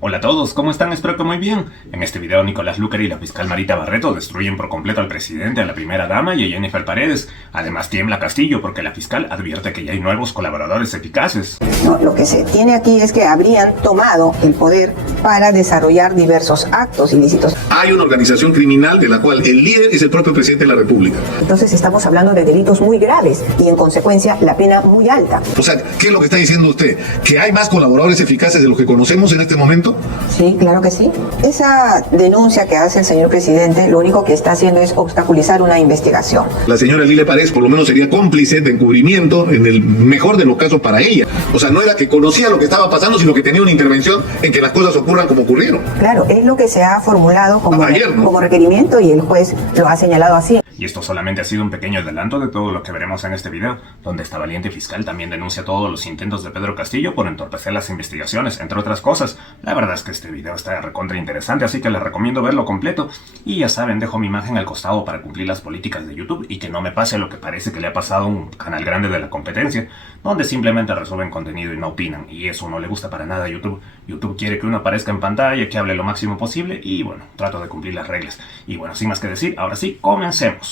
Hola a todos, ¿cómo están? Espero que muy bien. En este video, Nicolás Lucar y la fiscal Marita Barreto destruyen por completo al presidente, a la primera dama y a Jennifer Paredes. Además, tiembla Castillo porque la fiscal advierte que ya hay nuevos colaboradores eficaces. No, lo que se tiene aquí es que habrían tomado el poder para desarrollar diversos actos ilícitos. Hay una organización criminal de la cual el líder es el propio presidente de la República. Entonces estamos hablando de delitos muy graves y en consecuencia la pena muy alta. O sea, ¿qué es lo que está diciendo usted? ¿Que hay más colaboradores eficaces de los que conocemos en este momento? Sí, claro que sí. Esa denuncia que hace el señor presidente lo único que está haciendo es obstaculizar una investigación. La señora Lilia Paredes por lo menos sería cómplice de encubrimiento en el mejor de los casos para ella. O sea, no era que conocía lo que estaba pasando, sino que tenía una intervención en que las cosas ocurran como ocurrieron. Claro, es lo que se ha formulado como, Ayer, ¿no? como requerimiento y el juez lo ha señalado así. Y esto solamente ha sido un pequeño adelanto de todo lo que veremos en este video, donde esta valiente fiscal también denuncia todos los intentos de Pedro Castillo por entorpecer las investigaciones, entre otras cosas. La verdad es que este video está recontra interesante, así que les recomiendo verlo completo. Y ya saben, dejo mi imagen al costado para cumplir las políticas de YouTube y que no me pase lo que parece que le ha pasado a un canal grande de la competencia, donde simplemente resuben contenido y no opinan, y eso no le gusta para nada a YouTube. YouTube quiere que uno aparezca en pantalla, que hable lo máximo posible, y bueno, trato de cumplir las reglas. Y bueno, sin más que decir, ahora sí, comencemos.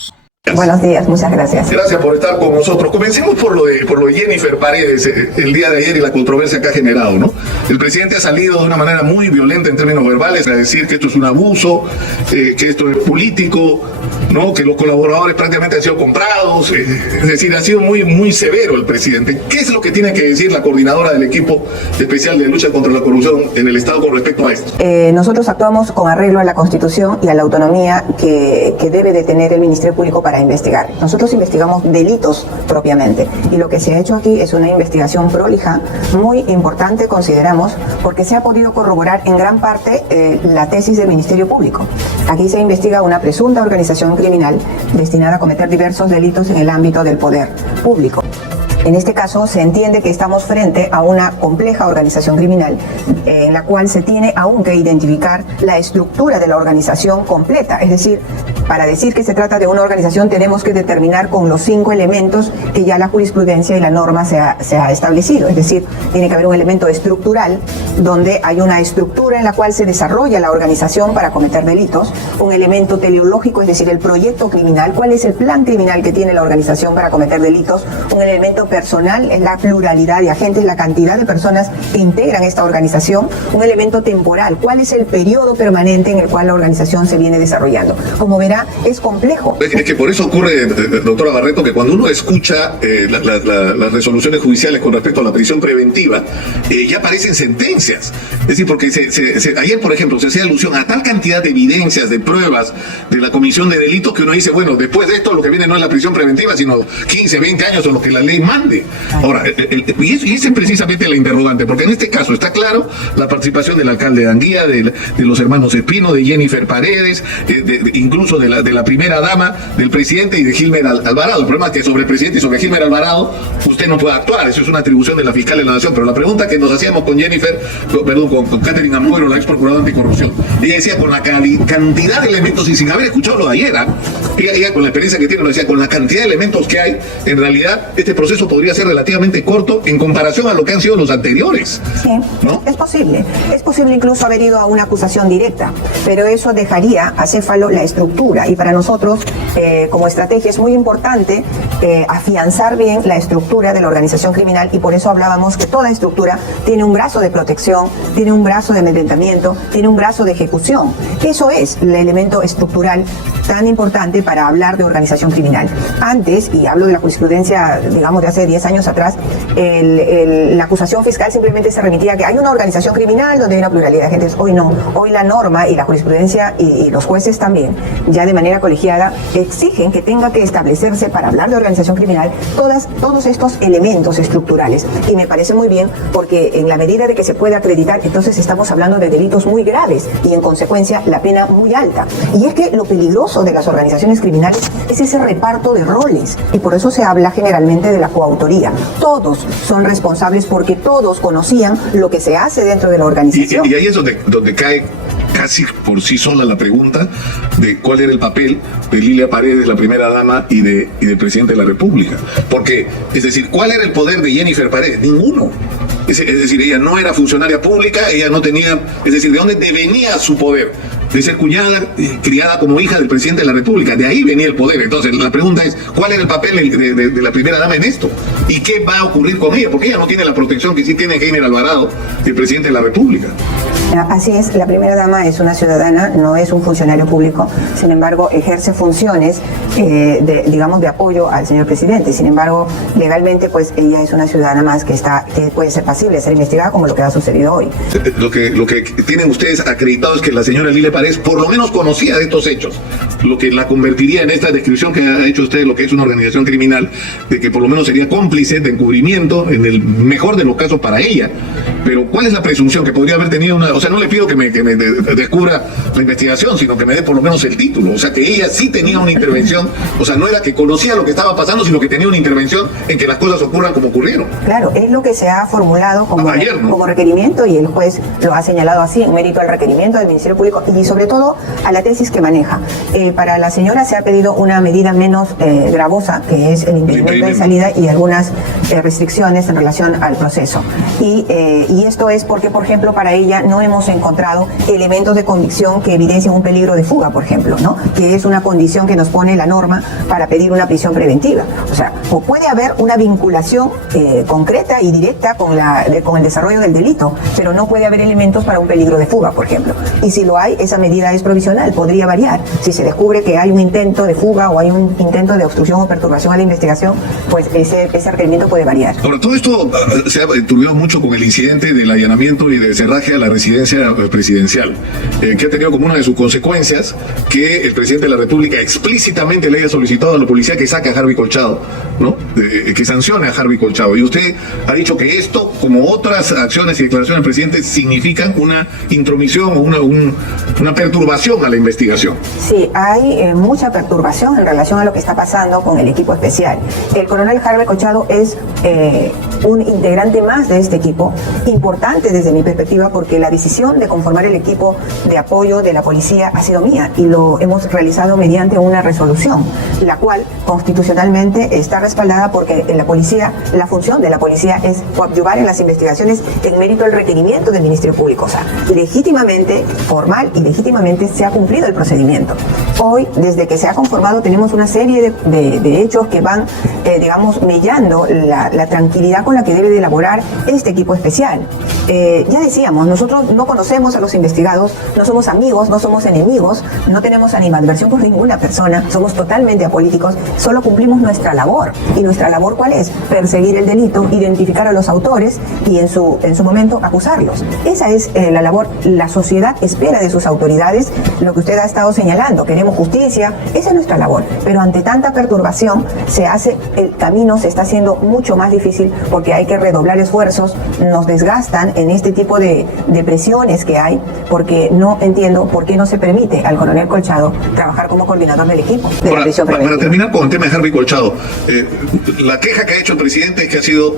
Buenos días, muchas gracias. Gracias por estar con nosotros. Comencemos por lo de Jennifer Paredes el día de ayer y la controversia que ha generado, ¿no? El presidente ha salido de una manera muy violenta en términos verbales a decir que esto es un abuso, que esto es político, ¿no? Que los colaboradores prácticamente han sido comprados. Es decir, ha sido muy severo el presidente. ¿Qué es lo que tiene que decir la coordinadora del equipo especial de lucha contra la corrupción en el Estado con respecto a esto? Nosotros actuamos con arreglo a la Constitución y a la autonomía que debe de tener el Ministerio Público para investigar. Nosotros investigamos delitos propiamente y lo que se ha hecho aquí es una investigación prolija, muy importante consideramos, porque se ha podido corroborar en gran parte la tesis del Ministerio Público. Aquí se investiga una presunta organización criminal destinada a cometer diversos delitos en el ámbito del poder público. En este caso se entiende que estamos frente a una compleja organización criminal en la cual se tiene aún que identificar la estructura de la organización completa. Es decir, para decir que se trata de una organización tenemos que determinar con los 5 elementos que ya la jurisprudencia y la norma se ha establecido. Es decir, tiene que haber un elemento estructural donde hay una estructura en la cual se desarrolla la organización para cometer delitos, un elemento teleológico, es decir, el proyecto criminal, cuál es el plan criminal que tiene la organización para cometer delitos, un elemento personal es la pluralidad de agentes, la cantidad de personas que integran esta organización, un elemento temporal, cuál es el periodo permanente en el cual la organización se viene desarrollando. Como verá, es complejo. Es que por eso ocurre, doctora Barreto, que cuando uno escucha las resoluciones judiciales con respecto a la prisión preventiva, ya aparecen sentencias. Es decir, porque ayer, por ejemplo, se hacía alusión a tal cantidad de evidencias, de pruebas de la comisión de delitos que uno dice, bueno, después de esto lo que viene no es la prisión preventiva, sino 15, 20 años o lo que la ley mande. Ahora, y esa es precisamente la interrogante, porque en este caso está claro la participación del alcalde de Anguía, de los hermanos Espino, de Jennifer Paredes, incluso de la primera dama, del presidente y de Gilmer Alvarado. El problema es que sobre el presidente y sobre Gilmer Alvarado usted no puede actuar, eso es una atribución de la fiscal de la Nación. Pero la pregunta que nos hacíamos con con Catherine Ampuero, la ex procuradora anticorrupción, ella decía, con la cantidad de elementos, y sin haber escuchado lo de ayer, ella con la experiencia que tiene lo decía, con la cantidad de elementos que hay, en realidad este proceso podría ser relativamente corto en comparación a lo que han sido los anteriores. Sí, ¿no? Es posible incluso haber ido a una acusación directa, pero eso dejaría acéfalo la estructura, y para nosotros como estrategia es muy importante afianzar bien la estructura de la organización criminal, y por eso hablábamos que toda estructura tiene un brazo de protección, tiene un brazo de amedrentamiento, tiene un brazo de ejecución. Eso es el elemento estructural tan importante para hablar de organización criminal. Antes, y hablo de la jurisprudencia, digamos, de hace 10 años atrás, la acusación fiscal simplemente se remitía a que hay una organización criminal donde hay una pluralidad de agentes. Hoy no, hoy la norma y la jurisprudencia y los jueces también, ya de manera colegiada, exigen que tenga que establecerse para hablar de organización criminal todos estos elementos estructurales. Y me parece muy bien, porque en la medida de que se puede acreditar, entonces estamos hablando de delitos muy graves y en consecuencia la pena muy alta. Y es que lo peligroso de las organizaciones criminales es ese reparto de roles, y por eso se habla generalmente de la coautoría. Todos son responsables porque todos conocían lo que se hace dentro de la organización. Y ahí es donde cae casi por sí sola la pregunta de cuál era el papel de Lilia Paredes, la primera dama, y del presidente de la República. Porque, es decir, ¿cuál era el poder de Jennifer Paredes? Ninguno. Es decir, ella no era funcionaria pública, ella no tenía, es decir, ¿de dónde venía su poder? De ser cuñada, criada como hija del presidente de la República, de ahí venía el poder. Entonces la pregunta es, ¿cuál era el papel de la primera dama en esto? ¿Y qué va a ocurrir con ella? Porque ella no tiene la protección que sí tiene Heiner Alvarado, el presidente de la República. Así es, la primera dama es una ciudadana, no es un funcionario público, sin embargo ejerce funciones de apoyo al señor presidente. Sin embargo, legalmente pues ella es una ciudadana más que puede ser pasible de ser investigada, como lo que ha sucedido hoy. Lo que tienen ustedes acreditado es que la señora Lilia Paredes por lo menos conocía de estos hechos, lo que la convertiría en esta descripción que ha hecho usted, lo que es una organización criminal, de que por lo menos sería cómplice de encubrimiento en el mejor de los casos para ella. Pero ¿cuál es la presunción que podría haber tenido una? O sea, no le pido que me descubra la investigación, sino que me dé por lo menos el título. O sea, que ella sí tenía una intervención, o sea, no era que conocía lo que estaba pasando, sino que tenía una intervención en que las cosas ocurran como ocurrieron. Claro, es lo que se ha formulado como requerimiento, y el juez lo ha señalado así, en mérito al requerimiento del Ministerio Público y sobre todo a la tesis que maneja. Para la señora se ha pedido una medida menos gravosa, que es el impedimento de salida y algunas restricciones en relación al proceso. Y esto es porque, por ejemplo, para ella no hemos encontrado elementos de convicción que evidencien un peligro de fuga, por ejemplo, ¿no? Que es una condición que nos pone la norma para pedir una prisión preventiva. O sea, o puede haber una vinculación concreta y directa con el desarrollo del delito, pero no puede haber elementos para un peligro de fuga, por ejemplo. Y si lo hay, esa medida es provisional, podría variar. Si se descubre que hay un intento de fuga o hay un intento de obstrucción o perturbación a la investigación, pues ese requerimiento puede variar. Ahora, todo esto se ha turbiado mucho con el incidente del allanamiento y de cerraje a la residencia presidencial, que ha tenido como una de sus consecuencias que el presidente de la República explícitamente le haya solicitado a la policía que saque a Harvey Colchado, ¿no? Que sancione a Harvey Colchado. Y usted ha dicho que esto, como otras acciones y declaraciones del presidente, significan una intromisión o una perturbación a la investigación. Sí, hay mucha perturbación en relación a lo que está pasando con el equipo especial. El coronel Harvey Colchado es un integrante más de este equipo, importante desde mi perspectiva, porque la decisión de conformar el equipo de apoyo de la policía ha sido mía y lo hemos realizado mediante una resolución, la cual constitucionalmente está respaldada porque la función de la policía es coadyuvar en las investigaciones en mérito al requerimiento del Ministerio Público. O sea, legítimamente, formal y legítimamente se ha cumplido el procedimiento. Hoy, desde que se ha conformado, tenemos una serie de hechos que van, mellando la tranquilidad con la que debe de elaborar este equipo especial. Ya decíamos, nosotros no conocemos a los investigados, no somos amigos, no somos enemigos, no tenemos animadversión por ninguna persona, somos totalmente apolíticos, solo cumplimos nuestra labor. ¿Y nuestra labor cuál es? Perseguir el delito, identificar a los autores y en su momento acusarlos. Esa es la labor. La sociedad espera de sus autoridades lo que usted ha estado señalando. Queremos justicia, esa es nuestra labor. Pero ante tanta perturbación el camino se está haciendo mucho más difícil porque hay que redoblar esfuerzos, nos desgastan en este tipo de presiones que hay, porque no entiendo por qué no se permite al coronel Colchado trabajar como coordinador del equipo de la prisión preventiva. Para terminar con el tema de Harvey Colchado, la queja que ha hecho el presidente es que ha sido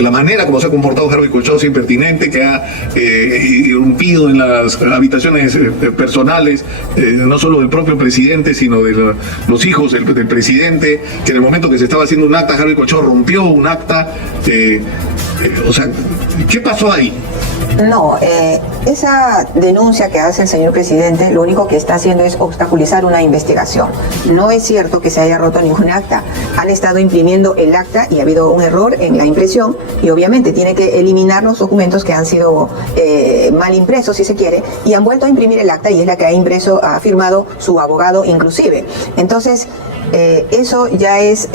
la manera como se ha comportado Harvey Colchado es impertinente, que ha irrumpido en las habitaciones personales, no solo del propio presidente, sino de los hijos del presidente, que en el momento que se estaba haciendo un acta, Harvey Colchado rompió un acta. O sea, ¿qué pasó ahí? No, esa denuncia que hace el señor presidente lo único que está haciendo es obstaculizar una investigación. No es cierto que se haya roto ningún acta. Han estado imprimiendo el acta y ha habido un error en la impresión y obviamente tiene que eliminar los documentos que han sido mal impresos, si se quiere, y han vuelto a imprimir el acta y es la que ha firmado su abogado inclusive. Entonces, eso ya es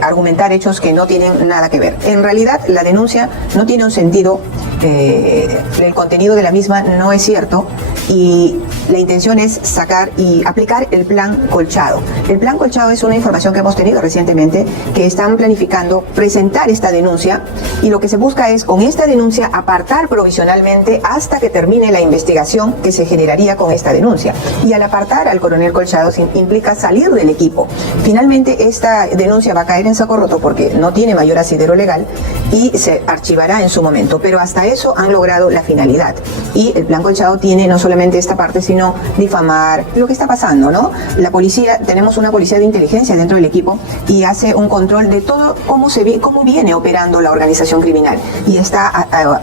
argumentar hechos que no tienen nada que ver. En realidad, la denuncia no tiene un sentido, el contenido de la misma no es cierto y la intención es sacar y aplicar el plan Colchado. El plan Colchado es una información que hemos tenido recientemente, que están planificando presentar esta denuncia y lo que se busca es con esta denuncia apartar provisionalmente hasta que termine la investigación que se generaría con esta denuncia. Y al apartar al coronel Colchado implica salir del equipo. Finalmente esta denuncia va a caer en saco roto porque no tiene mayor asidero legal y se archivará en su momento, pero hasta eso han logrado la finalidad. Y el plan Colchado tiene no solamente esta parte, sino sino difamar, lo que está pasando, ¿no? La policía, tenemos una policía de inteligencia dentro del equipo y hace un control de todo cómo viene operando la organización criminal y está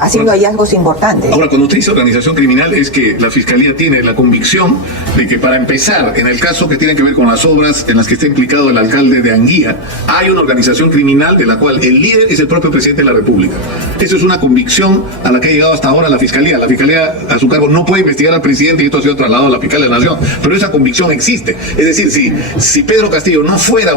haciendo hallazgos importantes. Ahora, cuando usted dice organización criminal, es que la Fiscalía tiene la convicción de que, para empezar, en el caso que tiene que ver con las obras en las que está implicado el alcalde de Anguía, hay una organización criminal de la cual el líder es el propio presidente de la República. Eso es una convicción a la que ha llegado hasta ahora la Fiscalía. La Fiscalía, a su cargo, no puede investigar al presidente y esto ha sido trasladado a la Fiscalía de la Nación, pero esa convicción existe. Es decir, si Pedro Castillo no fuera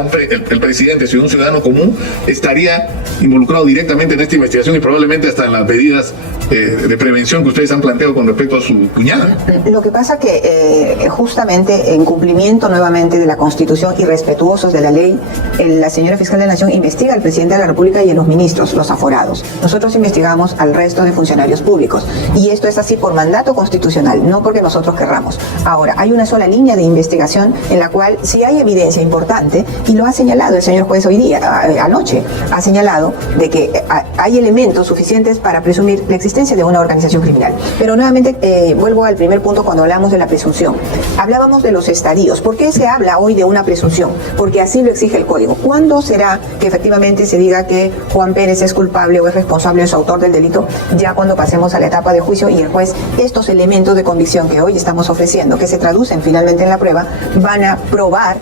el presidente, sino un ciudadano común, estaría involucrado directamente en esta investigación y probablemente hasta en las medidas de prevención que ustedes han planteado con respecto a su cuñada. Lo que pasa que justamente en cumplimiento nuevamente de la Constitución y respetuosos de la ley, la señora fiscal de la Nación investiga al presidente de la República y a los ministros, los aforados. Nosotros investigamos al resto de funcionarios públicos y esto es así por mandato constitucional, no porque nosotros querramos. Ahora, hay una sola línea de investigación en la cual si hay evidencia importante, y lo ha señalado el señor juez hoy día, anoche, ha señalado de que hay elementos suficientes para presumir la existencia de una organización criminal. Pero nuevamente vuelvo al primer punto cuando hablamos de la presunción. Hablábamos de los estadios. ¿Por qué se habla hoy de una presunción? Porque así lo exige el Código. ¿Cuándo será que efectivamente se diga que Juan Pérez es culpable o es responsable o es autor del delito? Ya cuando pasemos a la etapa de juicio y el juez, estos elementos de convicción que hoy estamos ofreciendo, que se traducen finalmente en la prueba, van a probar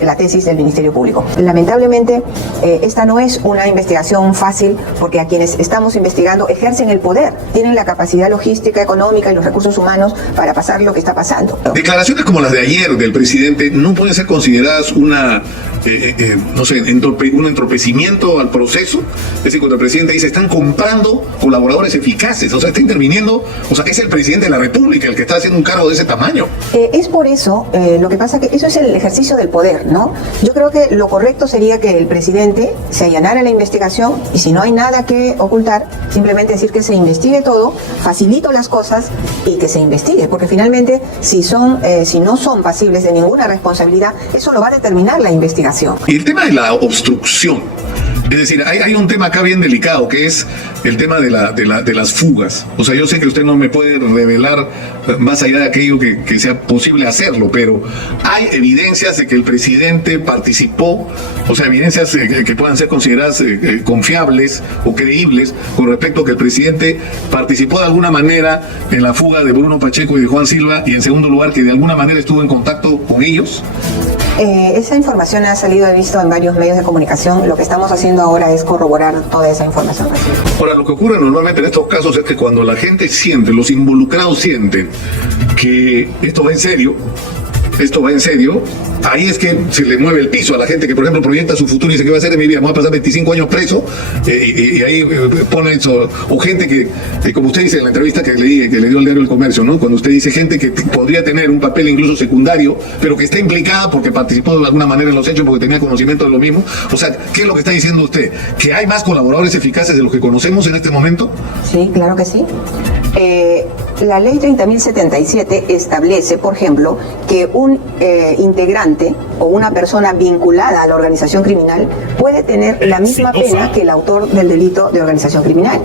la tesis del Ministerio Público. Lamentablemente, esta no es una investigación fácil porque a quienes estamos investigando ejercen el poder, tienen la capacidad logística, económica y los recursos humanos para pasar lo que está pasando. Declaraciones como las de ayer del presidente no pueden ser consideradas un entorpecimiento al proceso. Es decir, cuando el presidente dice están comprando colaboradores eficaces, o sea, está interviniendo, o sea, es el presidente de la República el que está haciendo un cargo de ese tamaño. Es por eso, lo que pasa que eso es el ejercicio del poder, ¿no? Yo creo que lo correcto sería que el presidente se allanara la investigación y si no hay nada que ocultar, simplemente decir que se investigue todo, facilito las cosas y que se investigue, porque finalmente si no son pasibles de ninguna responsabilidad, eso lo va a determinar la investigación. Y el tema de la obstrucción, es decir, hay un tema acá bien delicado que es el tema de las fugas. O sea, yo sé que usted no me puede revelar más allá de aquello que sea posible hacerlo, pero hay evidencias de que el presidente participó, o sea, evidencias que puedan ser consideradas confiables o creíbles con respecto a que el presidente participó de alguna manera en la fuga de Bruno Pacheco y de Juan Silva, y en segundo lugar que de alguna manera estuvo en contacto con ellos. Esa información ha salido, he visto en varios medios de comunicación. Lo que estamos haciendo ahora es corroborar toda esa información. Ahora, lo que ocurre normalmente en estos casos es que cuando la gente siente, los involucrados sienten que esto va en serio, ahí es que se le mueve el piso a la gente que, por ejemplo, proyecta su futuro y dice que va a hacer en mi vida, me voy a pasar 25 años preso, y ahí pone eso, o gente que, como usted dice en la entrevista que le dio al diario El Comercio, ¿no? Cuando usted dice gente que podría tener un papel incluso secundario, pero que está implicada porque participó de alguna manera en los hechos, porque tenía conocimiento de lo mismo. O sea, ¿qué es lo que está diciendo usted? ¿Que hay más colaboradores eficaces de los que conocemos en este momento? Sí, claro que sí. La ley 30.077 establece, por ejemplo, que un integrante o una persona vinculada a la organización criminal puede tener la misma pena que el autor del delito de organización criminal.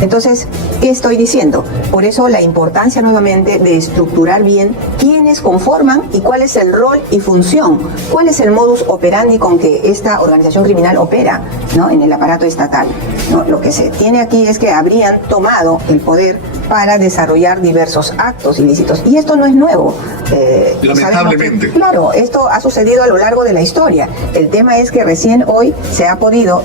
Entonces, ¿qué estoy diciendo? Por eso la importancia nuevamente de estructurar bien quiénes conforman y cuál es el rol y función, cuál es el modus operandi con que esta organización criminal opera, ¿no?, en el aparato estatal, ¿no? Lo que se tiene aquí es que habrían tomado el poder para desarrollar diversos actos ilícitos. Y esto no es nuevo. Lamentablemente. Claro, esto ha sucedido a lo largo de la historia. El tema es que recién hoy se ha podido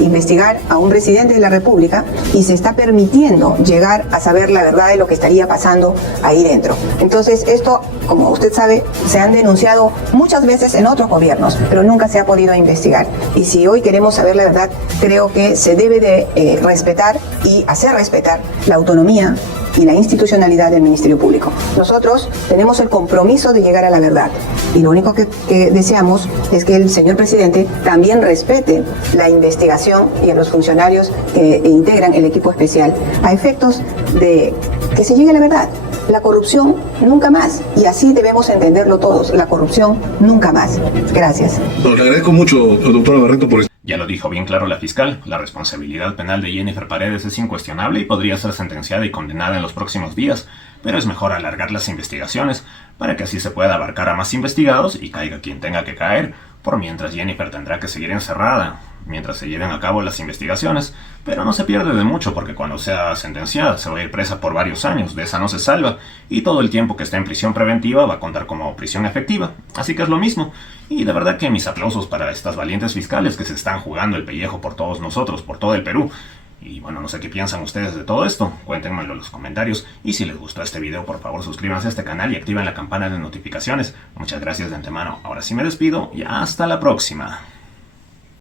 investigar a un presidente de la República y se está permitiendo llegar a saber la verdad de lo que estaría pasando ahí dentro. Entonces, esto, como usted sabe, se han denunciado muchas veces en otros gobiernos, pero nunca se ha podido investigar. Y si hoy queremos saber la verdad, creo que se debe de respetar y hacer respetar la autonomía y la institucionalidad del Ministerio Público. Nosotros tenemos el compromiso de llegar a la verdad y lo único que deseamos es que el señor presidente también respete la investigación y a los funcionarios que integran el equipo especial a efectos de que se llegue a la verdad. La corrupción nunca más, y así debemos entenderlo todos, la corrupción nunca más. Gracias. Bueno, le agradezco mucho, doctora Barreto, por Ya lo dijo bien claro la fiscal, la responsabilidad penal de Jennifer Paredes es incuestionable y podría ser sentenciada y condenada en los próximos días, pero es mejor alargar las investigaciones para que así se pueda abarcar a más investigados y caiga quien tenga que caer. Por mientras, Jennifer tendrá que seguir encerrada mientras se lleven a cabo las investigaciones, pero no se pierde de mucho porque cuando sea sentenciada se va a ir presa por varios años, de esa no se salva, y todo el tiempo que está en prisión preventiva va a contar como prisión efectiva, así que es lo mismo. Y de verdad que mis aplausos para estas valientes fiscales que se están jugando el pellejo por todos nosotros, por todo el Perú. Y bueno, no sé qué piensan ustedes de todo esto, cuéntenmelo en los comentarios, y si les gustó este video por favor suscríbanse a este canal y activen la campana de notificaciones. Muchas gracias de antemano, ahora sí me despido y hasta la próxima.